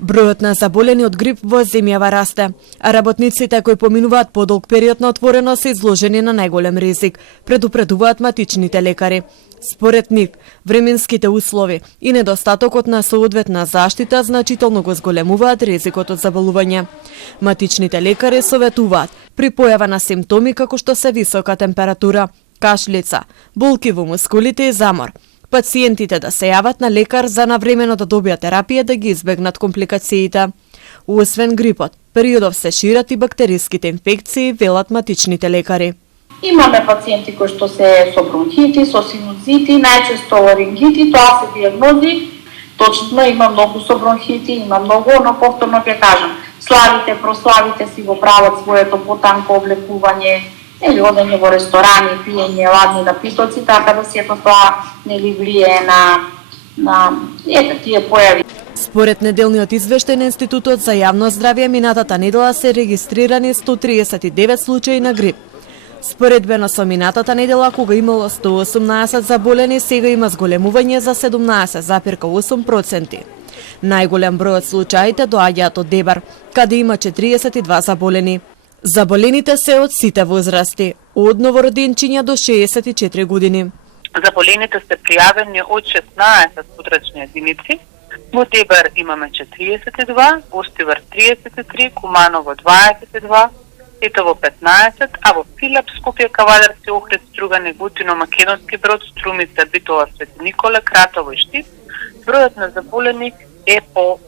Бројот на заболени од грип во земјава расте, а работниците кои поминуваат подолг период на отворено се изложени на најголем ризик, предупредуваат матичните лекари. Според нив, временските услови и недостатокот на соодветна заштита значително го зголемуваат ризикот од заболување. Матичните лекари советуваат при појава на симптоми како што се висока температура, кашлица, болки во мускулите и замор, пациентите да се јават на лекар за навремено да добијат терапија да ги избегнат компликациите. Освен грипот, периодов се шират и бактериските инфекции, велат матичните лекари. Имаме пациенти кои што се со бронхити, со синузити, најчесто ларингити, тоа се диагнози. Точно има многу со бронхити, има многу, но повторно ќе кажам, славите, прославите си го прават своето потанко облекување, или одење во ресторани, пиење ладни напитоци, така да си тоа нели влие на тие појави. Според неделниот извештај на Институтот за јавно здравје, минатата недела се регистрирани 139 случаи на грип. Споредбено со минатата недела, кога имало 118 заболени, сега има зголемување за 17,8%. Најголем број од случаите доаѓаат од Дебар, каде има 42 заболени. Заболените се од сите возрасти, од новороденчиња до 64 години. Заболените се пријавени од 16 подрачни единици. Во Дебар имаме 42, Остивар 33, Куманово 22, Тетово 15, а во Пилеп, Скопје, Кавадарци, Охрид, Струган, Неготино, Македонски Брод, Струмица, Битола, Свети Никола, Кратово и Штип, бројот на заболени е под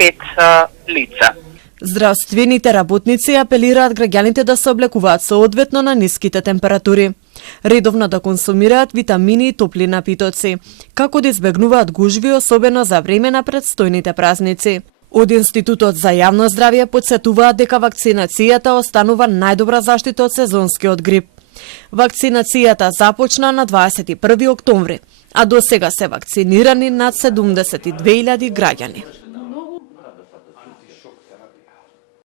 5 лица. Здравствените работници апелираат граѓаните да се облекуваат соодветно на ниските температури, редовно да консумираат витамини и топли напитоци, како да избегнуваат гужви, особено за време на предстојните празници. Од Институтот за јавно здравје потсетуваат дека вакцинацијата останува најдобра заштита од сезонскиот грип. Вакцинацијата започна на 21 октомври, а до сега се вакцинирани над 72.000 граѓани.